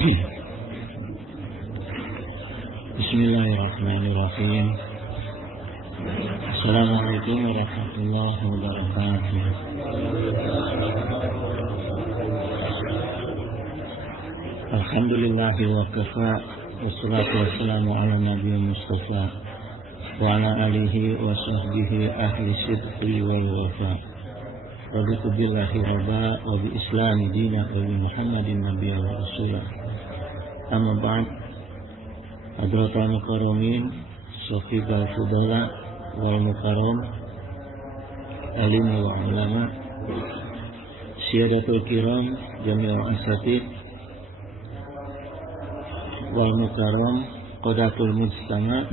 Bismillahirrahmanirrahim. Assalamualaikum warahmatullahi wabarakatuh. Alhamdulillahi wa kafa, wassalatu wassalamu ala nabiyyi mustafa wa ala alihi wa sahbihi ahli sidqi wal wafa. Raditu billahi rabba wa bi islami dina wa bi muhammadin nabiyya wa rasulah. Amma ba'd. Hadratul mukarramin, sahibul fudala wal mukarram, alim wa ulama, siyadatul kiram, jami'ul asatid wal mukarram, qadatul mujtama,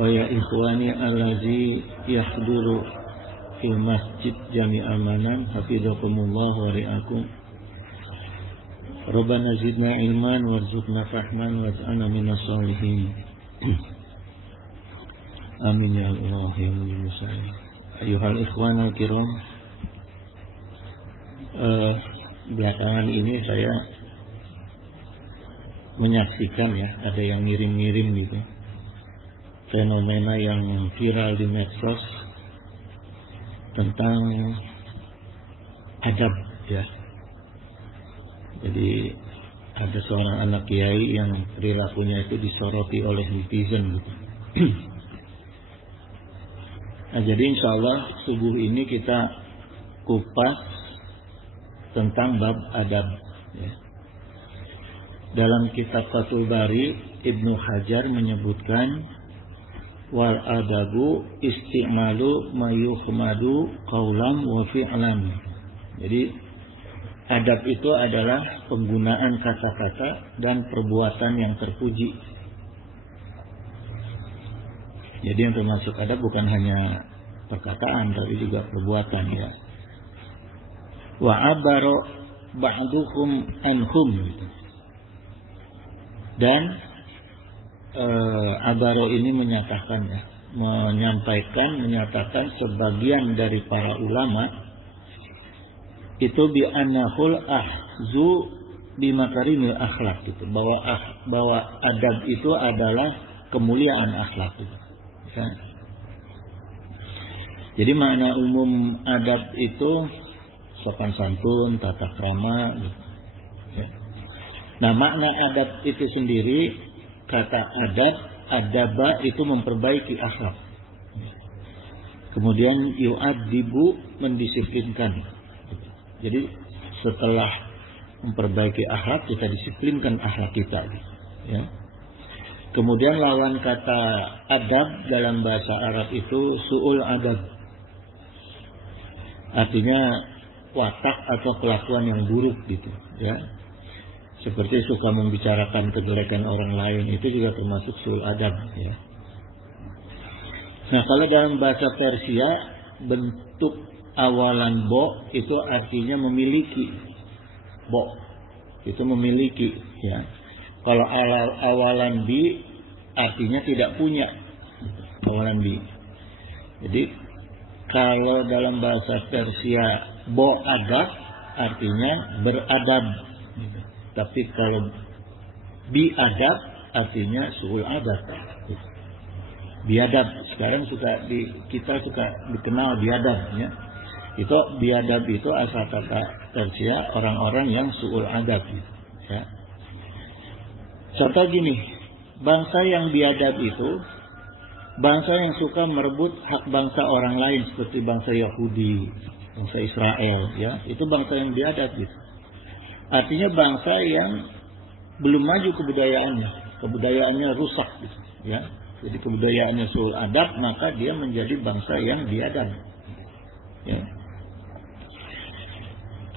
wa ya ikhwani allazi yahduru fil masjid jami'al manam, hafizakumullah wa ri'akum. Rabbana zidna ilman warzuqna fahman waj'alna minas sholihin. Amin ya Allah ya Muhammad. Ayuhal ikhwan al-kiram, belakangan ini saya menyaksikan ya, ada yang ngirim-ngirim gitu, fenomena yang viral di medsos tentang adab ya. Jadi ada seorang anak kiai yang perilakunya itu disoroti oleh netizen gitu. Nah, jadi insya Allah subuh ini kita kupas tentang bab adab ya. Dalam kitab Fathul Bari, Ibnu Hajar menyebutkan wal adabu isti'malu ma yuhmadu qaulan wa fi'lan. Jadi adab itu adalah penggunaan kata-kata dan perbuatan yang terpuji. Jadi yang termasuk adab bukan hanya perkataan tapi juga perbuatan ya. Wa abaro ba'duhum anhum gitu. Dan abaro ini menyatakan ya, menyatakan sebagian dari para ulama itu bi annahul ahzu bi makarimil akhlak gitu, bahwa adab itu adalah kemuliaan akhlak gitu. Ya. Jadi makna umum adab itu sopan santun, tata krama gitu. Ya. Nah, makna adab itu sendiri, kata adaba itu memperbaiki akhlak. Kemudian yu'adibu mendisiplinkan. Jadi setelah memperbaiki akhlak, kita disiplinkan akhlak kita ya. Kemudian lawan kata adab dalam bahasa Arab itu su'ul adab, artinya watak atau kelakuan yang buruk gitu ya. Seperti suka membicarakan kejelekan orang lain, itu juga termasuk su'ul adab ya. Nah, kalau dalam bahasa Persia, bentuk awalan bo itu artinya memiliki. Bo itu memiliki ya. Kalau awalan bi artinya tidak punya. Awalan bi. Jadi kalau dalam bahasa Persia bo adab artinya beradab. Tapi kalau bi adab artinya suul adab. Biadab sekarang kita suka dikenal biadab ya. Itu biadab itu asal kata Persia, orang-orang yang su'ul adab ya. Contoh gini, bangsa yang biadab itu bangsa yang suka merebut hak bangsa orang lain, seperti bangsa Yahudi, bangsa Israel ya. Itu bangsa yang biadab gitu. Artinya bangsa yang belum maju kebudayaannya rusak gitu ya. Jadi kebudayaannya su'ul adab, maka dia menjadi bangsa yang biadab ya.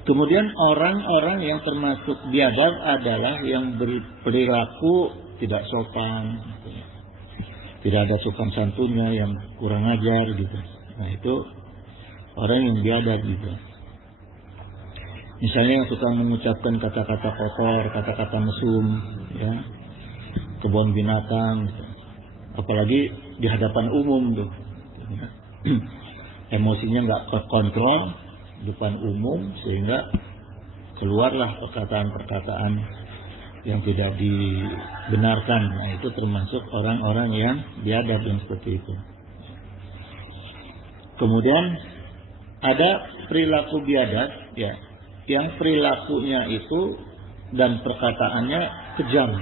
Kemudian orang-orang yang termasuk biadab adalah yang berperilaku tidak sopan, tidak ada sopan santunnya, yang kurang ajar gitu. Nah, itu orang yang biadab gitu. Misalnya yang suka mengucapkan kata-kata kotor, kata-kata mesum, ya, kebun binatang, gitu. Apalagi di hadapan umum tuh, emosinya nggak terkontrol depan umum, sehingga keluarlah perkataan-perkataan yang tidak dibenarkan. Nah, itu termasuk orang-orang yang biadab yang seperti itu. Kemudian ada perilaku biadab ya, yang perilakunya itu dan perkataannya kejam.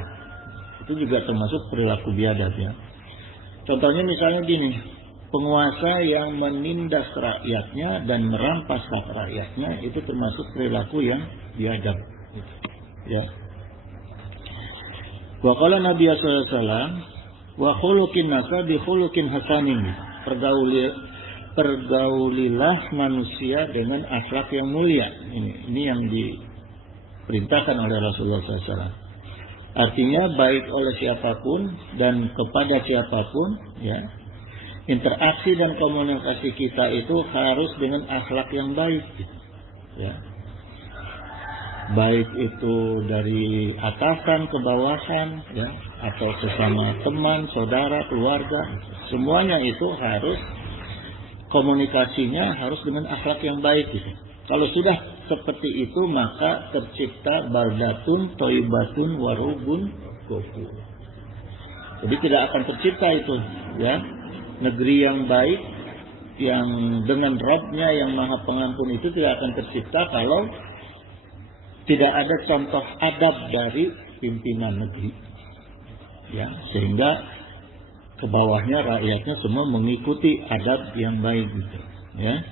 Itu juga termasuk perilaku biadab ya. Contohnya misalnya gini, penguasa yang menindas rakyatnya dan merampas hak rakyatnya itu termasuk perilaku yang biadab. Ya. Wa qala Nabi sallallahu alaihi wasallam wa khuluqin nasa bi khuluqin hasanin. Pergaulilah manusia dengan akhlak yang mulia. Ini yang diperintahkan oleh Rasulullah SAW. Artinya baik oleh siapapun dan kepada siapapun, ya. Interaksi dan komunikasi kita itu harus dengan akhlak yang baik, ya. Baik itu dari atasan ke bawahan, ya, atau sesama teman, saudara, keluarga, semuanya itu harus komunikasinya harus dengan akhlak yang baik gitu. Kalau sudah seperti itu maka tercipta baldatun thayyibatun warubun ghafur. Jadi tidak akan tercipta itu ya, negeri yang baik yang dengan Rabb-nya yang Maha Pengampun itu tidak akan tercipta kalau tidak ada contoh adab dari pimpinan negeri. Ya, sehingga ke bawahnya rakyatnya semua mengikuti adab yang baik gitu, ya.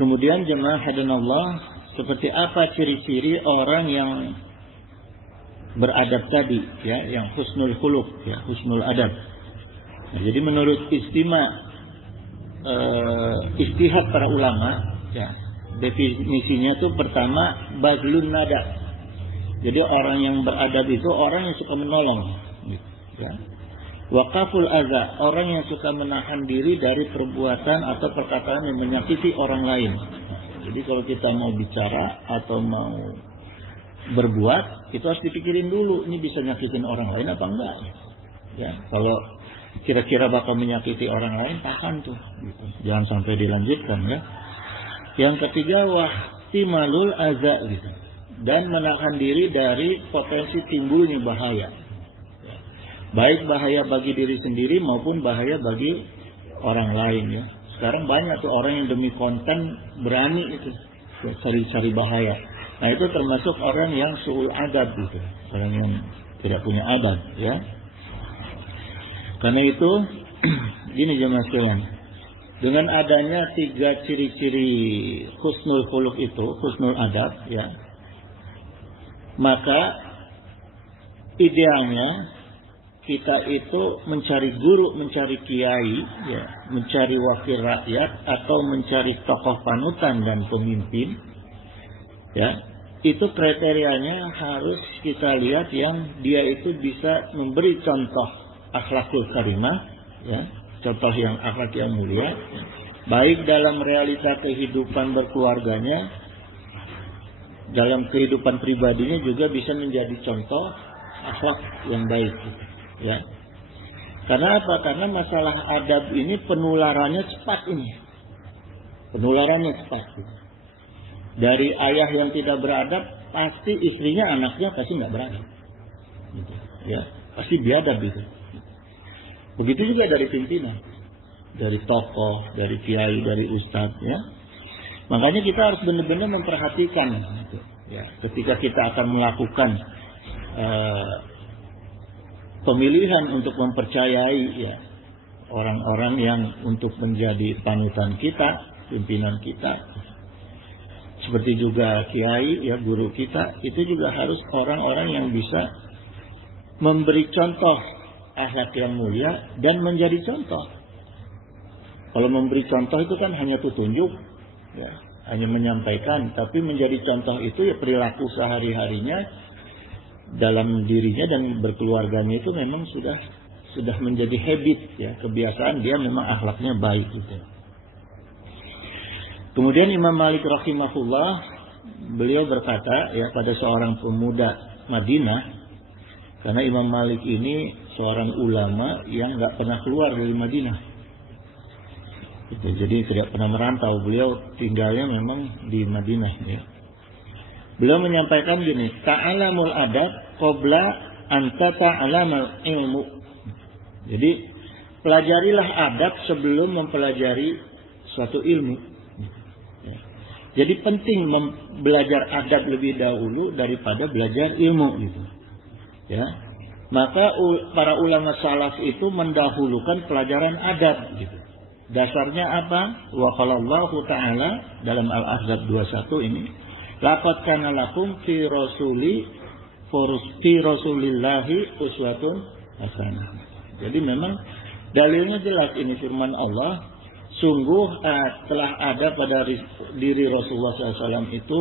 Kemudian jemaah hadanallah, seperti apa ciri-ciri orang yang beradab tadi, ya, yang husnul khuluq, ya, husnul adab. Nah, jadi menurut istihad para ulama, ya, definisinya itu pertama bazlun nada. Jadi orang yang beradab itu orang yang suka menolong, ya. Waqaful adza, orang yang suka menahan diri dari perbuatan atau perkataan yang menyakiti orang lain. Jadi kalau kita mau bicara atau mau berbuat, itu harus dipikirin dulu, ini bisa nyakitin orang lain apa enggak. Ya, kalau kira-kira bakal menyakiti orang lain, tahan tuh. Gitu. Jangan sampai dilanjutkan ya. Yang ketiga wahtimalul adza gitu. Dan menahan diri dari potensi timbulnya bahaya. Baik bahaya bagi diri sendiri maupun bahaya bagi orang lain ya. Sekarang banyak tuh orang yang demi konten berani itu cari-cari bahaya. Nah itu termasuk orang yang su'ul adab gitu, orang yang tidak punya adab ya. Karena itu gini jemaah sekalian, dengan adanya 3 ciri-ciri husnul khuluq itu, husnul adab ya, maka idealnya kita itu mencari guru, mencari kiai, ya, mencari wakil rakyat atau mencari tokoh panutan dan pemimpin, ya, itu kriterianya harus kita lihat yang dia itu bisa memberi contoh akhlakul karimah, ya, contoh yang akhlak yang mulia, baik dalam realita kehidupan berkeluarganya, dalam kehidupan pribadinya juga bisa menjadi contoh akhlak yang baik. Ya, karena apa? Karena masalah adab ini penularannya cepat ini, penularannya cepat. Dari ayah yang tidak beradab, pasti istrinya, anaknya pasti nggak beradab, gitu. Ya, pasti biadab itu. Begitu juga dari pimpinan, dari tokoh, dari kiai, dari ustadz, ya. Makanya kita harus benar-benar memperhatikan, gitu. Ya, ketika kita akan melakukan pemilihan untuk mempercayai ya orang-orang yang untuk menjadi panutan kita, pimpinan kita, seperti juga kiai ya, guru kita, itu juga harus orang-orang yang bisa memberi contoh akhlak yang mulia dan menjadi contoh. Kalau memberi contoh itu kan hanya petunjuk, ya, hanya menyampaikan, tapi menjadi contoh itu ya perilaku sehari-harinya dalam dirinya dan berkeluarganya itu memang sudah menjadi habit ya, kebiasaan, dia memang akhlaknya baik gitu. Kemudian Imam Malik rahimahullah, beliau berkata ya pada seorang pemuda Madinah, karena Imam Malik ini seorang ulama yang nggak pernah keluar dari Madinah gitu, jadi tidak pernah merantau, beliau tinggalnya memang di Madinah ya. Beliau menyampaikan gini, ta'alamul adab qabla an tata'alamal ilmu. Jadi pelajarilah adab sebelum mempelajari suatu ilmu. Jadi penting belajar adab lebih dahulu daripada belajar ilmu gitu. Ya. Maka para ulama salaf itu mendahulukan pelajaran adab gitu. Dasarnya apa? Wa qalallahu ta'ala dalam Al-Ahzab 21 ini, laqad kana lakum fi rasulillahi uswatun hasanah. Jadi memang dalilnya jelas ini firman Allah, sungguh telah ada pada diri Rasulullah SAW itu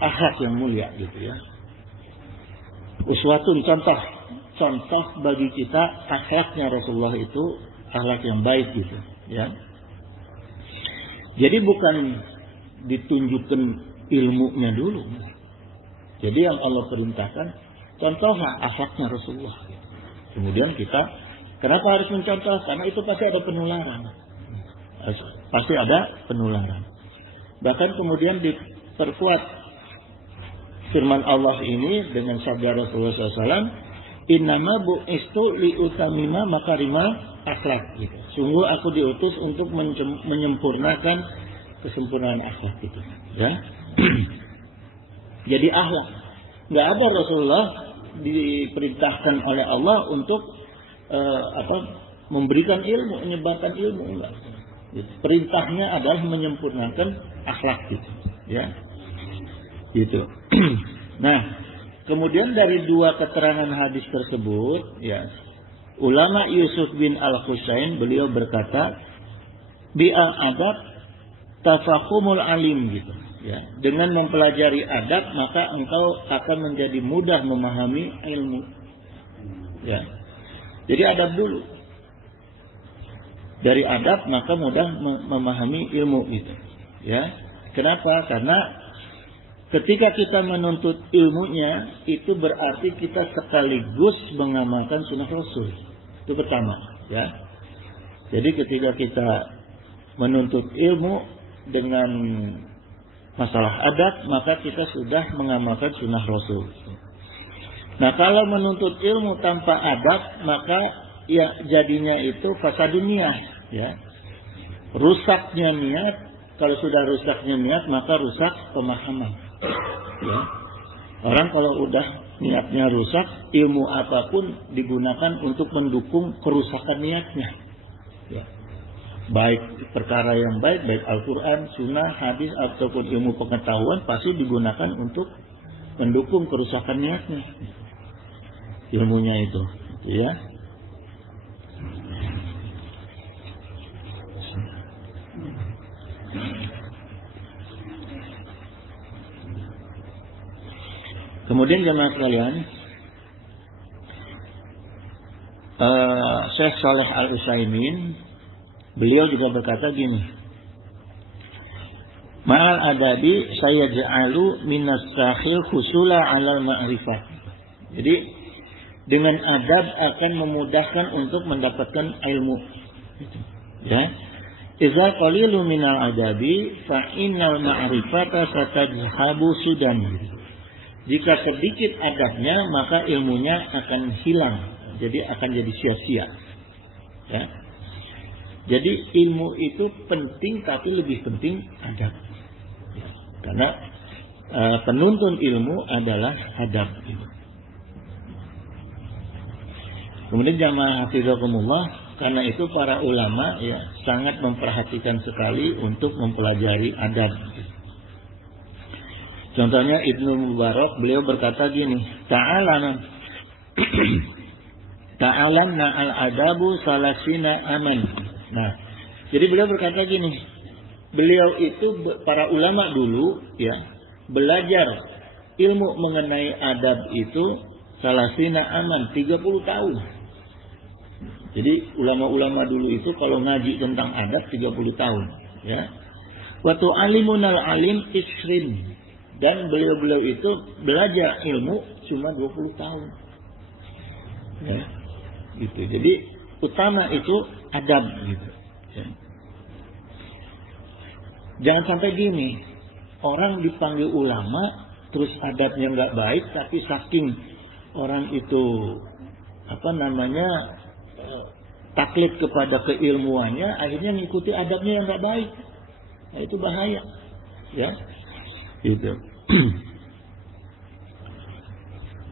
akhlak yang mulia gitu ya. Uswatun, contoh bagi kita akhlaknya Rasulullah itu akhlak yang baik gitu ya. Jadi bukan ditunjukkan ilmunya dulu. Jadi yang Allah perintahkan contohlah akhlaknya Rasulullah. Kemudian kita kenapa harus mencontoh? Karena itu pasti ada penularan. Pasti ada penularan. Bahkan kemudian diperkuat firman Allah ini dengan sabda Rasulullah SAW, innama bu'istu liutamima makarimal akhlak. Gitu. Sungguh aku diutus untuk menyempurnakan kesempurnaan akhlak itu. Ya. Jadi akhlak. Nggak ada Rasulullah diperintahkan oleh Allah untuk memberikan ilmu, menyebarkan ilmu, enggak. Perintahnya adalah menyempurnakan akhlak gitu, ya. Gitu. Nah, kemudian dari dua keterangan hadis tersebut, ya, ulama Yusuf bin Al-Husain beliau berkata, bi'al adab tafahumul alim gitu, ya. Dengan mempelajari adab maka engkau akan menjadi mudah memahami ilmu. Ya. Jadi adab dulu. Dari adab maka mudah memahami ilmu itu. Ya. Kenapa? Karena ketika kita menuntut ilmunya itu berarti kita sekaligus mengamalkan sunnah Rasul. Itu pertama, ya. Jadi ketika kita menuntut ilmu dengan masalah adab maka kita sudah mengamalkan sunnah Rasul. Nah, kalau menuntut ilmu tanpa adab maka ya jadinya itu fasadun niat, ya. Rusaknya niat, kalau sudah rusaknya niat maka rusak pemahaman. Ya. Orang kalau udah niatnya rusak, ilmu apapun digunakan untuk mendukung kerusakan niatnya. Ya. Baik perkara yang baik Al-Quran, Sunnah, hadis ataupun ilmu pengetahuan pasti digunakan untuk mendukung kerusakan niatnya. Ilmunya itu, ya. Kemudian jemaah sekalian, Syekh Shalih Al-Utsaimin beliau juga berkata gini, ma'al adabi saya ja'alu minas sahil husula 'alal ma'rifat. Jadi dengan adab akan memudahkan untuk mendapatkan ilmu. Ya. Idza qalilu minal adabi fa innal ma'rifata satajhabu sudan. Jika sedikit adabnya maka ilmunya akan hilang. Jadi akan jadi sia-sia. Ya. Jadi ilmu itu penting tapi lebih penting adab. Ya. Karena penuntun ilmu adalah adab. Kemudian jamaah hafizakumullah, karena itu para ulama ya sangat memperhatikan sekali untuk mempelajari adab. Contohnya Ibnu Mubarak beliau berkata gini, ta'alanna al-adabu salasina aman. Nah, jadi beliau berkata gini, beliau itu para ulama dulu ya belajar ilmu mengenai adab itu salasina aman 30 tahun. Jadi ulama-ulama dulu itu kalau ngaji tentang adab 30 tahun, ya. Wa tu'allimunal alim isrin, dan beliau-beliau itu belajar ilmu cuma 20 tahun. Ya. Gitu. Jadi utama itu adab gitu. Ya. Jangan sampai gini. orang dipanggil ulama, terus adabnya nggak baik, tapi saking orang itu taklid kepada keilmuannya, akhirnya mengikuti adabnya yang nggak baik. Nah, itu bahaya, ya. Gitu.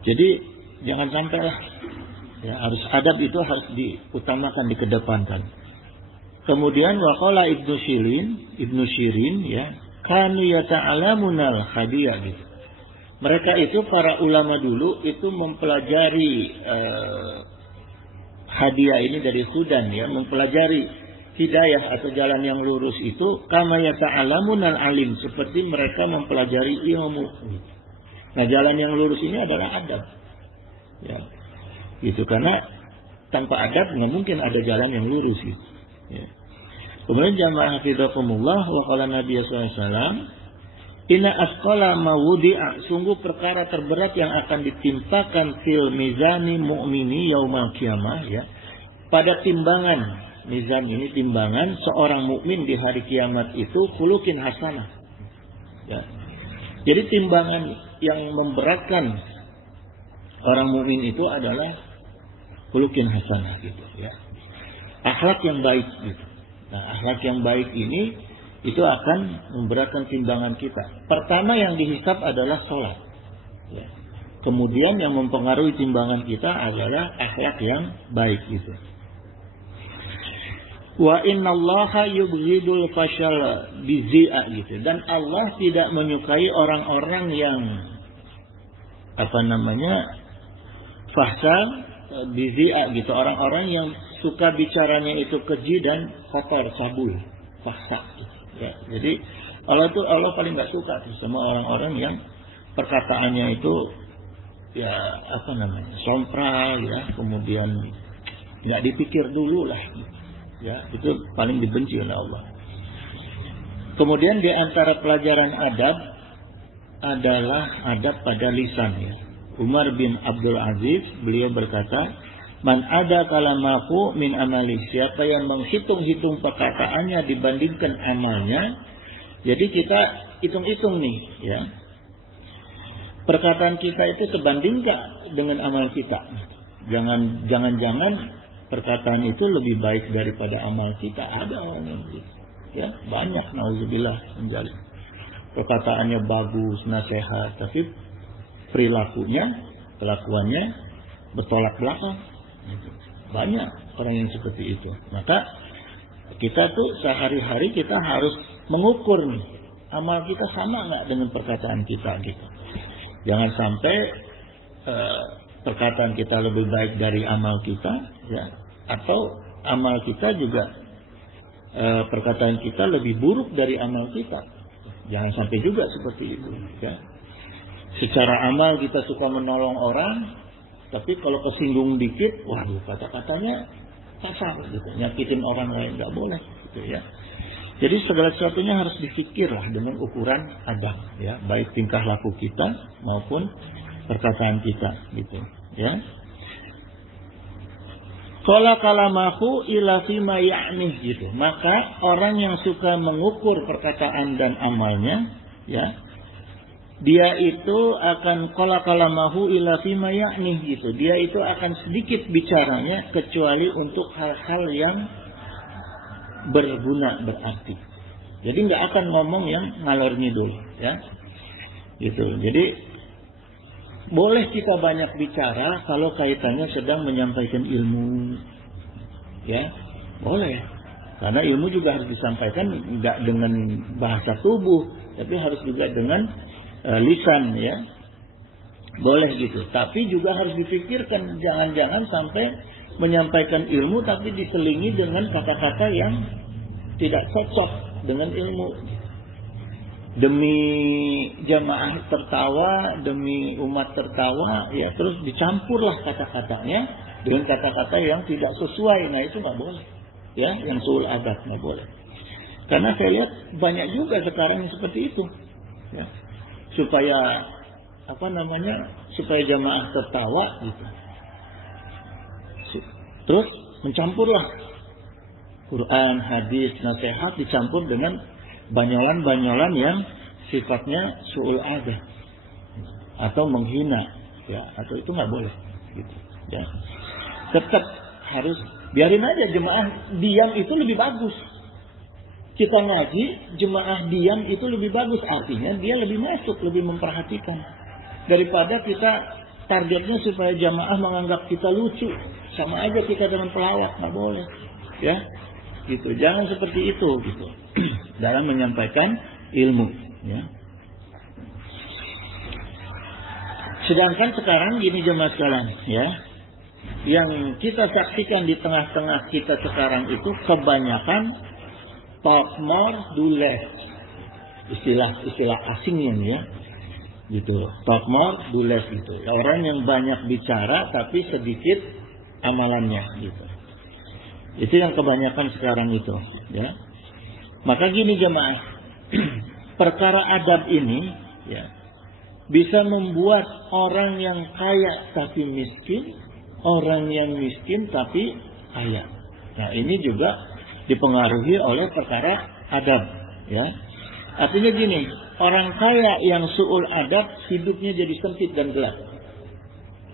Jadi jangan sampai lah. Ya, harus adab itu harus diutamakan, dikedepankan. Kemudian waqala Ibnu Syirin ya, kanu yata'alamunal hadiyah gitu. Mereka itu para ulama dulu itu mempelajari hadiah ini dari Hudan ya, mempelajari hidayah atau jalan yang lurus itu kama yata'alamunal alim, seperti mereka mempelajari ilmu. Nah, jalan yang lurus ini adalah adab. Ya. Gitu, karena tanpa adab nggak mungkin ada jalan yang lurus gitu. Ya. Kemudian jamaah hafizakumullah wa qala Nabi sallallahu alaihi wasallam, inna asqala ma wudi'a, sungguh perkara terberat yang akan ditimpakan fil mizani mu'mini yaumal qiyamah ya. Pada timbangan, mizan ini timbangan seorang mukmin di hari kiamat itu khuluqin hasanah. Ya. Jadi timbangan yang memberatkan orang mukmin itu adalah khuluqin hasanah gitu ya. Akhlak yang baik gitu. Nah, akhlak yang baik ini itu akan memberatkan timbangan kita. Pertama yang dihisab adalah sholat. Ya. Kemudian yang mempengaruhi timbangan kita adalah akhlak yang baik gitu. Wa innallaha yubghidul fashal bizi'a gitu. Dan Allah tidak menyukai orang-orang yang fahsal bizi'a gitu, orang-orang yang suka bicaranya itu keji dan kotor, cabul, fahsa gitu. Ya, jadi Allah paling nggak suka sama orang-orang yang perkataannya itu ya sompral ya, kemudian nggak dipikir dulu lah ya, itu paling dibenci oleh Allah. Kemudian di antara pelajaran adab adalah adab pada lisan ya. Umar bin Abdul Aziz beliau berkata, man ada kalamaku min amali, siapa yang menghitung-hitung perkataannya dibandingkan amalnya. Jadi kita hitung-hitung nih ya, perkataan kita itu sebanding gak dengan amal kita. Jangan perkataan itu lebih baik daripada amal kita. Ada orang yang gitu ya, banyak, nauzubillah menjalin perkataannya bagus, nasihat, tapi kelakuannya bertolak belakang. Banyak orang yang seperti itu. Maka kita tuh sehari-hari kita harus mengukur nih, amal kita sama nggak dengan perkataan kita gitu. Jangan sampai perkataan kita lebih baik dari amal kita ya, atau amal kita juga perkataan kita lebih buruk dari amal kita. Jangan sampai juga seperti itu ya. Secara amal kita suka menolong orang, tapi kalau kesinggung dikit, waduh, kata-katanya kasar gitu, nyakitin orang lain, nggak boleh gitu ya. Jadi segala sesuatunya harus difikirlah dengan ukuran adab ya, baik tingkah laku kita maupun perkataan kita gitu ya. Qala kalamahu ila fima ya'ni gitu. Maka orang yang suka mengukur perkataan dan amalnya ya, dia itu akan qala kalamahu ila fima ya'ni gitu. Dia itu akan sedikit bicaranya kecuali untuk hal-hal yang berguna, berarti. Jadi nggak akan ngomong yang ngalor ngidul ya. Gitu. Jadi boleh kita banyak bicara kalau kaitannya sedang menyampaikan ilmu. Ya, boleh. Karena ilmu juga harus disampaikan nggak dengan bahasa tubuh, tapi harus juga dengan lisan ya. Boleh gitu. Tapi juga harus dipikirkan, jangan-jangan sampai menyampaikan ilmu tapi diselingi dengan kata-kata yang tidak cocok dengan ilmu. Demi jamaah tertawa, demi umat tertawa, ya terus dicampurlah kata-katanya dengan kata-kata yang tidak sesuai. Nah itu nggak boleh, ya, yang suul adab nggak boleh. Karena saya lihat banyak juga sekarang yang seperti itu, ya. Supaya supaya jamaah tertawa, gitu. Terus mencampurlah Quran, hadis, nasihat dicampur dengan banyolan-banyolan yang sifatnya su'ul adab atau menghina, ya, atau itu nggak boleh, gitu. Ya. Tetap harus biarin aja jemaah diam itu lebih bagus. Kita ngaji jemaah diam itu lebih bagus, artinya dia lebih masuk, lebih memperhatikan daripada kita targetnya supaya jamaah menganggap kita lucu. Sama aja kita dengan pelawak, nggak boleh, ya. Gitu, jangan seperti itu, gitu. Dalam menyampaikan ilmu, ya. Sedangkan sekarang gini jemaah sekalian, ya, yang kita saksikan di tengah-tengah kita sekarang itu kebanyakan talk more do less, istilah asingnya, ya, gitu. Talk more do less gitu. Orang yang banyak bicara tapi sedikit amalannya, gitu. Itu yang kebanyakan sekarang itu, ya. Maka gini jemaah, perkara adab ini, ya, bisa membuat orang yang kaya tapi miskin, orang yang miskin tapi kaya. Nah, ini juga dipengaruhi oleh perkara adab, ya. Artinya gini, orang kaya yang su'ul adab hidupnya jadi sempit dan gelap.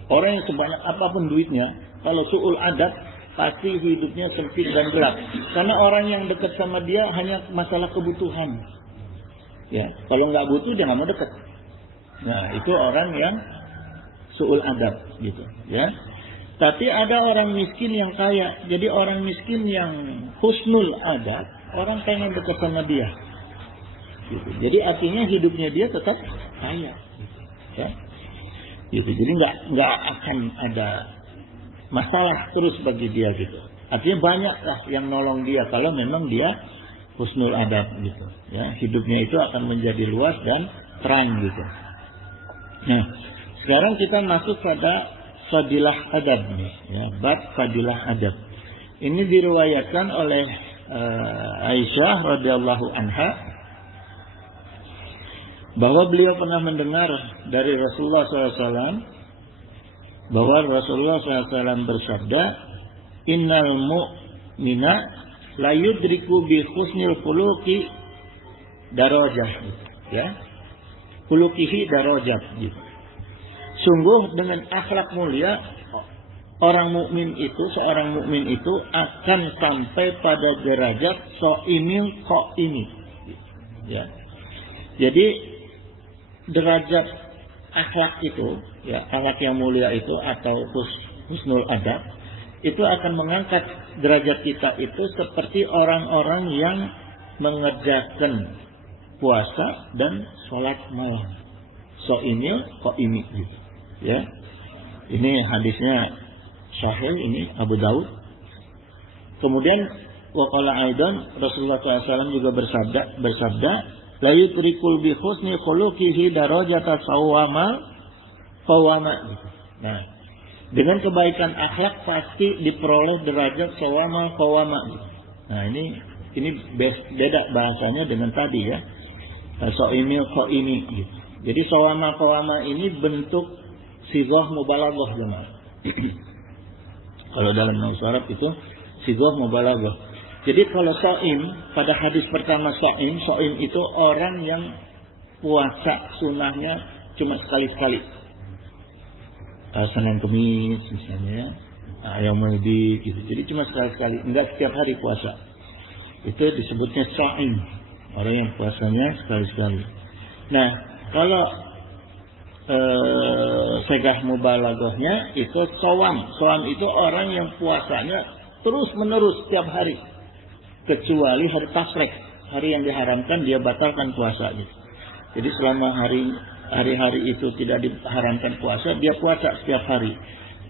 Orang yang sebanyak apapun duitnya, kalau su'ul adab pasti hidupnya sempit dan gelap. Karena orang yang dekat sama dia hanya masalah kebutuhan. Ya, kalau nggak butuh dia nggak mau dekat. Nah, itu orang yang su'ul adab, gitu, ya. Tapi ada orang miskin yang kaya. Jadi orang miskin yang husnul adab, orang pengen dekat sama dia. Gitu. Jadi artinya hidupnya dia tetap kaya. Gitu. Ya. Gitu. Jadi nggak akan ada masalah terus bagi dia, gitu. Artinya banyaklah yang nolong dia kalau memang dia husnul adab, gitu. Ya, hidupnya itu akan menjadi luas dan terang, gitu. Nah, sekarang kita masuk pada fadilah adab nih, ya, bab fadilah adab. Ini diriwayatkan oleh Aisyah radhiyallahu anha bahwa beliau pernah mendengar dari Rasulullah SAW bahwa Rasulullah SAW bersabda, innal mu'mina la yudriku bi husnil khuluqi darajah, ya, khuluqihi darajat, gitu. Sungguh dengan akhlak mulia seorang mukmin itu akan sampai pada derajat shaimil qaimi, ya. Jadi derajat akhlak itu, ya, akhlak yang mulia itu atau husnul adab itu akan mengangkat derajat kita itu seperti orang-orang yang mengerjakan puasa dan sholat malam. Shaimil qaimi, gitu. Ya, ini hadisnya sahih, ini Abu Daud. Kemudian waqala aidan Rasulullah SAW juga bersabda, la yutrikul bi husni khuluqihi darajata sawama qawama. Nah, dengan kebaikan akhlak pasti diperoleh derajat sawama qawama. Nah, ini beda bahasanya dengan tadi, ya. Shaimil qaimi, gitu. Jadi sawama qawama ini bentuk sighah mubalaghah, jemaah. Kalau dalam bahasa Arab itu sighah mubalaghah. Jadi kalau shaim, pada hadis pertama shaim itu orang yang puasa sunahnya cuma sekali-sekali. Senin Kemis misalnya, ayam Maulid, gitu. Jadi cuma sekali-sekali, enggak setiap hari puasa. Itu disebutnya shaim, orang yang puasanya sekali-sekali. Nah, kalau segah mubalaghahnya itu shawam. Shawam itu orang yang puasanya terus menerus setiap hari, kecuali hari tasrek, hari yang diharamkan dia batalkan puasanya. Jadi selama hari-hari itu tidak diharamkan puasa, dia puasa setiap hari.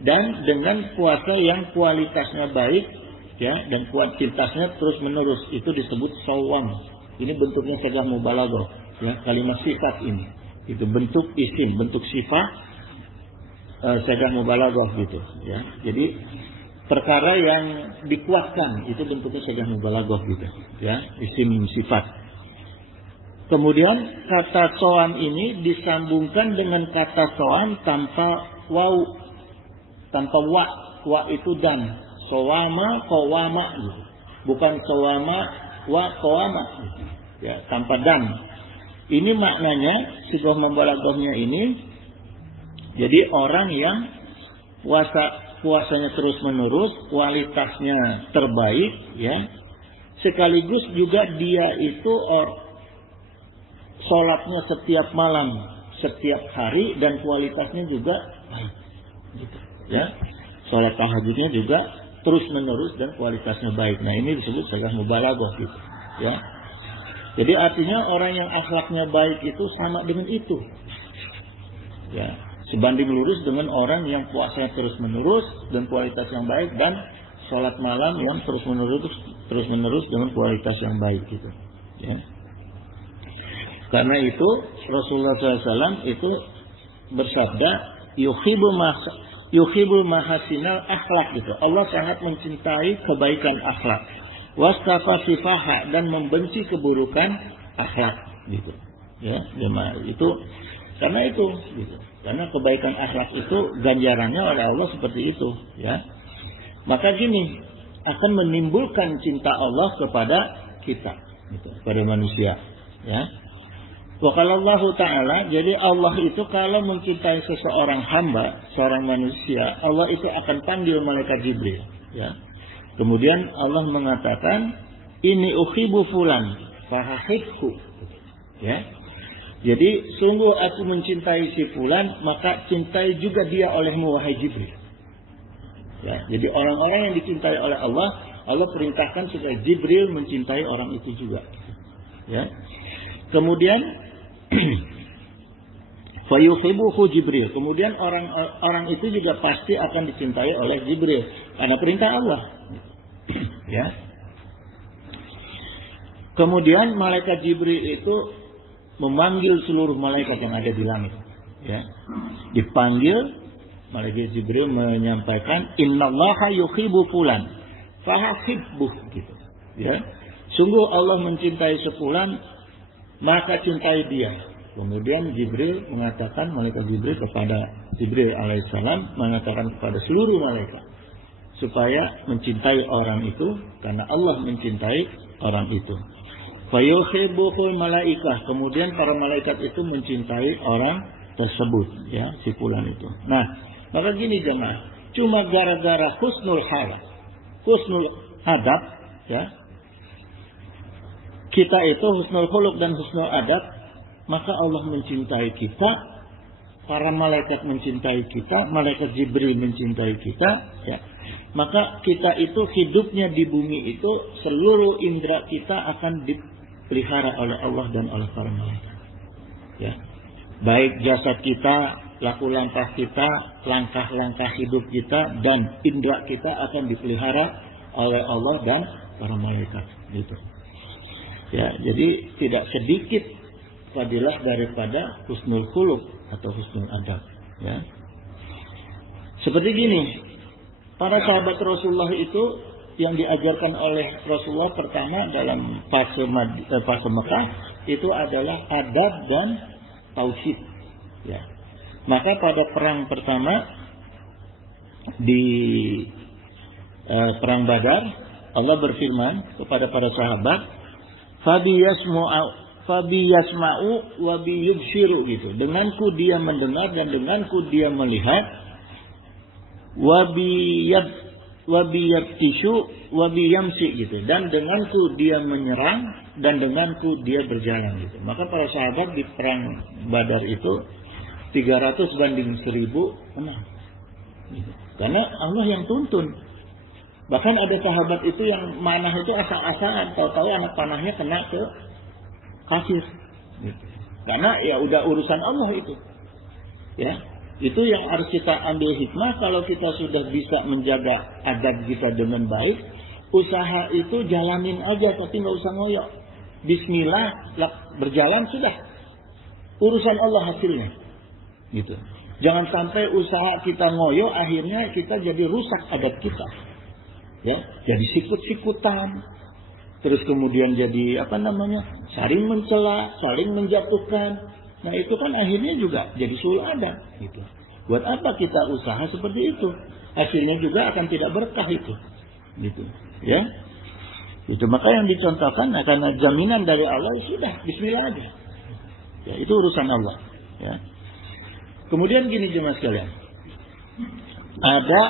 Dan dengan puasa yang kualitasnya baik, ya, dan kuantitasnya terus menerus, itu disebut shawam. Ini bentuknya segah mubalaghah, ya, kalimat sifat ini. Itu bentuk isim, bentuk sifat segah mubalaghah, gitu, ya. Jadi perkara yang dikuatkan itu bentuknya segah mubalaghah, gitu, ya, isim sifat. Kemudian kata soam ini disambungkan dengan kata soam tanpa waw, tanpa wa itu dan. Sowama qawama, gitu. Bukan sowama wa qawama, gitu, ya, tanpa dan. Ini maknanya sifah mubalaghahnya ini, jadi orang yang puasanya terus menerus, kualitasnya terbaik, ya. Sekaligus juga dia itu sholatnya setiap malam, setiap hari, dan kualitasnya juga baik, gitu, ya. Sholat tahajudnya juga terus menerus dan kualitasnya baik. Nah, ini disebut sifah mubalaghah, gitu, ya. Jadi artinya orang yang akhlaknya baik itu sama dengan itu, ya, sebanding lurus dengan orang yang puasanya terus menerus dan kualitas yang baik, dan sholat malam yang terus menerus dengan kualitas yang baik, gitu, ya. Karena itu Rasulullah SAW itu bersabda, yuhibbul mahasinal akhlak, gitu. Allah sangat mencintai kebaikan akhlak. Wastafa sifaha, dan membenci keburukan akhlak, gitu, ya. Itu karena itu, gitu. Karena kebaikan akhlak itu ganjarannya oleh Allah seperti itu, ya. Maka gini, akan menimbulkan cinta Allah kepada kita, gitu, kepada manusia, ya. Wa qala Allah Ta'ala, jadi Allah itu kalau mencintai seseorang hamba, seorang manusia, Allah itu akan panggil malaikat Jibril, ya. Kemudian Allah mengatakan, ini uhibbu fulan fahahibhu, ya. Jadi sungguh aku mencintai si fulan, maka cintai juga dia olehmu wahai Jibril, ya. Jadi orang-orang yang dicintai oleh Allah, Allah perintahkan supaya Jibril mencintai orang itu juga, ya. Kemudian fayuhibbuhu Jibril, kemudian orang itu juga pasti akan dicintai oleh Jibril karena perintah Allah, ya. Kemudian malaikat Jibril itu memanggil seluruh malaikat yang ada di langit, ya. Dipanggil, malaikat Jibril menyampaikan, innallaha yuhibbu fulan fahibbuh, gitu, ya. Sungguh Allah mencintai sefulan, maka cintai dia. Kemudian Jibril mengatakan, malaikat Jibril kepada Jibril alaihissalam mengatakan kepada seluruh malaikat supaya mencintai orang itu karena Allah mencintai orang itu. Fayuhibbuhul malaikah, kemudian para malaikat itu mencintai orang tersebut, ya, si fulan itu. Nah, maka gini jemaah, cuma gara-gara husnul adab, ya, kita itu husnul khuluq dan husnul adab, maka Allah mencintai kita, para malaikat mencintai kita, malaikat Jibril mencintai kita, ya. Maka kita itu hidupnya di bumi itu seluruh indera kita akan dipelihara oleh Allah dan oleh para malaikat, ya. Baik jasad kita, laku langkah kita, langkah-langkah hidup kita, dan indera kita akan dipelihara oleh Allah dan para malaikat, gitu. Ya, jadi tidak sedikit fadilah daripada husnul khuluq atau husnul adab, ya. Seperti gini, para sahabat Rasulullah itu yang diajarkan oleh Rasulullah pertama dalam fase Mekah itu adalah adab dan tauhid, ya. Maka pada perang pertama di perang Badar, Allah berfirman kepada para sahabat, Fabi yasma'u wa bi yubshiru, gitu. Denganku dia mendengar dan denganku dia melihat. Wa bi yabtishu wa bi yamsi, gitu. Dan denganku dia menyerang dan denganku dia berjalan, gitu. Maka para sahabat di perang Badar itu 300 banding 1000 menang, gitu. Karena Allah yang tuntun. Bahkan ada sahabat itu yang manah itu asal-asalan, tahu-tahu anak panahnya kena ke kafir, gitu. Karena ya udah urusan Allah itu, ya. Itu yang harus kita ambil hikmah. Kalau kita sudah bisa menjaga adab kita dengan baik, usaha itu jalanin aja, tapi nggak usah ngoyo. Bismillah, berjalan sudah. Urusan Allah hasilnya, gitu. Jangan sampai usaha kita ngoyo, akhirnya kita jadi rusak adab kita, ya. Jadi sikut-sikutan, terus kemudian jadi saling mencela, saling menjatuhkan. Nah itu kan akhirnya juga jadi sul adab, gitu. Buat apa kita usaha seperti itu? Hasilnya juga akan tidak berkah itu, gitu, ya. Itu maka yang dicontohkan karena jaminan dari Allah, sudah Bismillah aja. Ya, itu urusan Allah. Ya. Kemudian gini jemaah sekalian, ada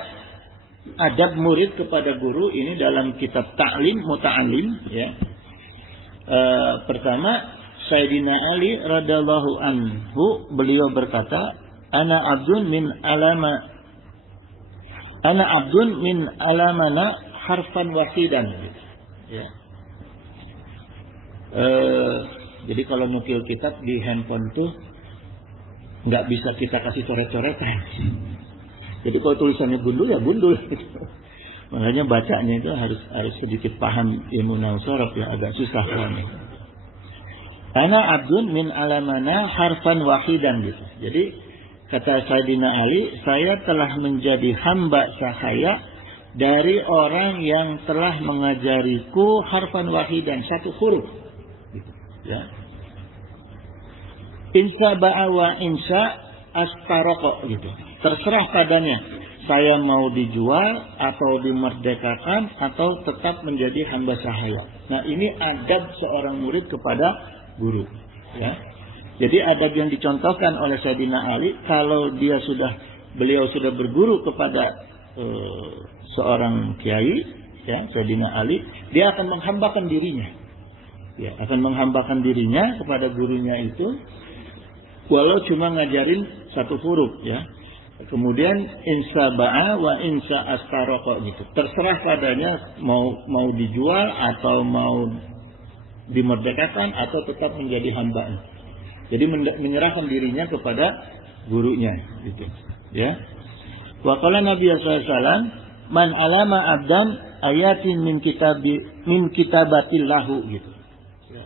adab murid kepada guru ini dalam kitab Ta'lim Muta'allim. Ya. Pertama, Sayyidina Ali radhiyallahu anhu, beliau berkata, Ana abdun min alamana harfan wasidan. Ya. Jadi kalau nukil kitab di handphone tuh nggak bisa kita kasih coret-coretan. Jadi kalau tulisannya gundul ya gundul. Makanya bacanya itu harus sedikit paham ilmu nahwu sorof, ya agak susah soalnya. Ana abdun min alamana harfan wahidan gitu. Jadi kata Sayyidina Ali, saya telah menjadi hamba sahaya dari orang yang telah mengajariku harfan wahidan, satu huruf. Gitu, ya. Insya ba'a wa insya astaroko gitu. Terserah padanya. Saya mau dijual atau dimerdekakan atau tetap menjadi hamba sahaya. Nah, ini adab seorang murid kepada guru. Ya. Jadi adab yang dicontohkan oleh Sayyidina Ali, kalau beliau sudah berguru kepada seorang kiai, ya, Sayyidina Ali, dia akan menghambakan dirinya. Ya, akan menghambakan dirinya kepada gurunya itu, walau cuma ngajarin satu huruf, ya. Kemudian insya ba'a wa insya astaroko gitu. Terserah padanya mau dijual atau mau dimerdekakan atau tetap menjadi hamba. Jadi menyerahkan dirinya kepada gurunya gitu. Ya. Wa qala Nabi sallallahu alaihi wasallam, man alama abdan ayatin min kitabatillahu gitu. Ya.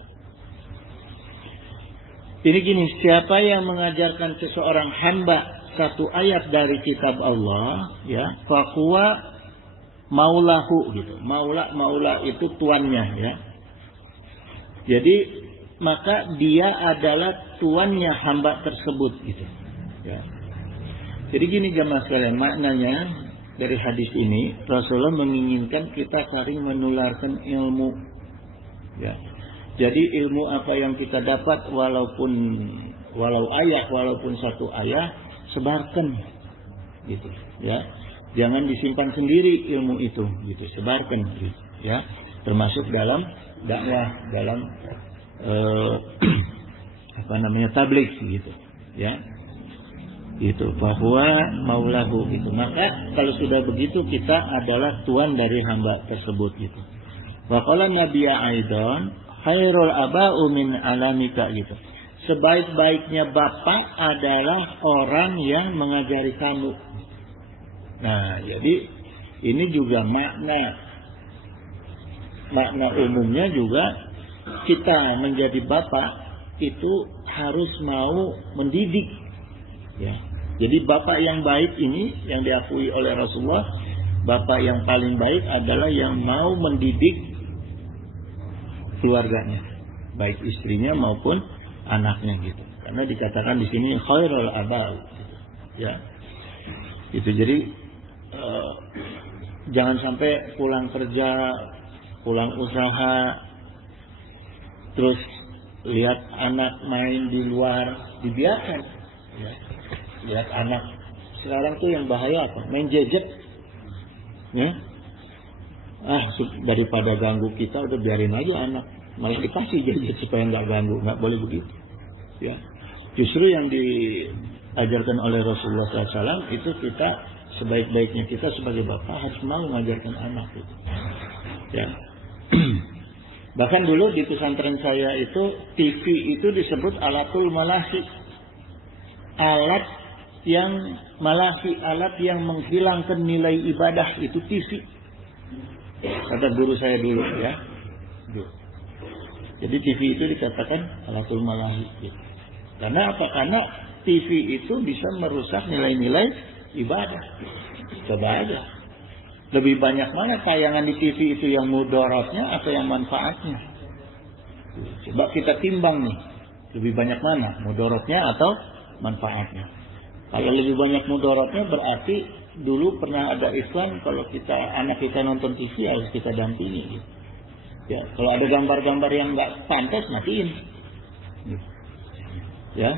Ini gini, siapa yang mengajarkan seseorang hamba satu ayat dari kitab Allah, ya, fahuwa maulahu gitu. Maula itu tuannya, ya. Jadi maka dia adalah tuannya hamba tersebut gitu. Ya. Jadi gini jamaah sekalian, maknanya dari hadis ini Rasulullah menginginkan kita saling menularkan ilmu. Ya. Jadi ilmu apa yang kita dapat walau satu ayat, sebarkan gitu, ya. Jangan disimpan sendiri ilmu itu gitu, sebarkan gitu, ya. Termasuk dalam dakwah, dalam tabligh gitu, ya. Itu bahwa maulahu gitu. Maka kalau sudah begitu kita adalah tuan dari hamba tersebut gitu. Wa qala nabiyya aidan khairul aba'u min alamika gitu. Sebaik-baiknya bapak adalah orang yang mengajari kamu. Nah, jadi ini juga makna umumnya juga, kita menjadi bapak itu harus mau mendidik. Ya. Jadi bapak yang baik ini yang diakui oleh Rasulullah, bapak yang paling baik adalah yang mau mendidik keluarganya, baik istrinya maupun anaknya gitu. Karena dikatakan di sini khairul aba gitu. Ya. Itu jadi jangan sampai pulang kerja, pulang usaha terus lihat anak main di luar, dibiarkan. Ya. Lihat anak sekarang tuh yang bahaya apa? Main gadget. Ya. Daripada ganggu kita udah biarin aja anak. Malah dikasih gadget supaya nggak ganggu, nggak boleh begitu. Ya, justru yang diajarkan oleh Rasulullah SAW itu kita sebaik-baiknya kita sebagai bapak harus mau mengajarkan anak itu. Ya, bahkan dulu di pesantren saya itu TV itu disebut alatul malahi, alat yang menghilangkan nilai ibadah itu TV. Kata guru saya dulu, ya. Jadi TV itu dikatakan alatul malahi. Karena apa? Karena TV itu bisa merusak nilai-nilai ibadah. Coba aja. Lebih banyak mana tayangan di TV itu yang mudaratnya atau yang manfaatnya? Coba kita timbang nih. Lebih banyak mana? Mudaratnya atau manfaatnya? Kalau lebih banyak mudaratnya berarti dulu pernah ada Islam kalau anak kita nonton TV harus kita dampingi. Gitu. Ya, kalau ada gambar-gambar yang nggak pantas matiin. Ya.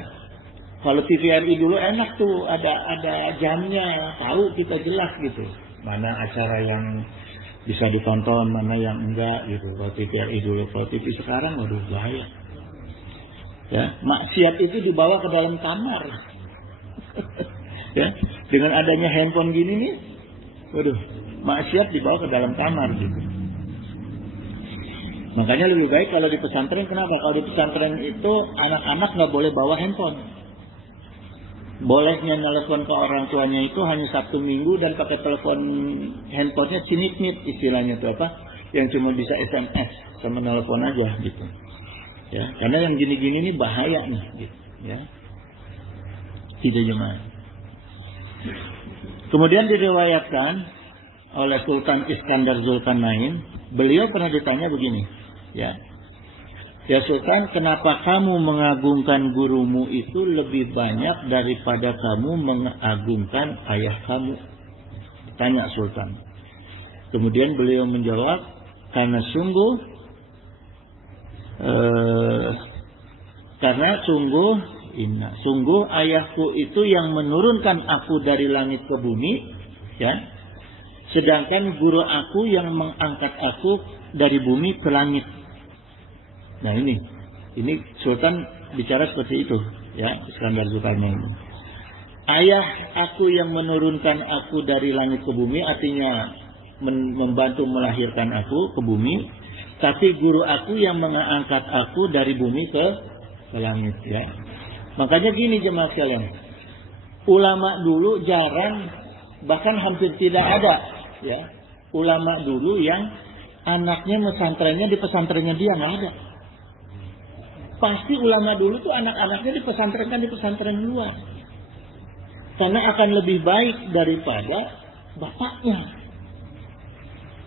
Kalau TVRI dulu enak tuh, ada jamnya, tahu kita jelas gitu. Mana acara yang bisa ditonton, mana yang enggak gitu. Kalau TVRI dulu, kalau TV sekarang waduh bahaya. Ya, maksiat itu dibawa ke dalam kamar. Ya, dengan adanya handphone gini nih, waduh, maksiat dibawa ke dalam kamar gitu. Makanya lebih baik kalau di pesantren, kenapa? Kalau di pesantren itu anak-anak nggak boleh bawa handphone. Bolehnya nelpon ke orang tuanya itu hanya Sabtu Minggu dan pakai telepon handphonenya cinit-nit istilahnya itu apa? Yang cuma bisa SMS sama nelpon aja gitu. Ya, karena yang gini-gini ini bahaya nih gitu, ya. Tidak jemaah. Kemudian diriwayatkan oleh Sultan Iskandar Zulkarnain, beliau pernah ditanya begini, ya. Ya Sultan, kenapa kamu mengagungkan gurumu itu lebih banyak daripada kamu mengagungkan ayah kamu? Tanya Sultan. Kemudian beliau menjawab, karena sungguh ayahku itu yang menurunkan aku dari langit ke bumi, ya. Sedangkan guru aku yang mengangkat aku dari bumi ke langit. Nah ini Sultan bicara seperti itu, ya, Iskandar Zulkarnain. Ayah aku yang menurunkan aku dari langit ke bumi, artinya membantu melahirkan aku ke bumi, tapi guru aku yang mengangkat aku dari bumi ke langit, ya. Makanya gini jemaah sekalian, ulama dulu jarang, bahkan hampir tidak ada, ya, ulama dulu yang anaknya pesantrennya di pesantrennya dia, nggak ada. Pasti ulama dulu tuh anak-anaknya dipesantrenkan di pesantren luar. Karena akan lebih baik daripada bapaknya.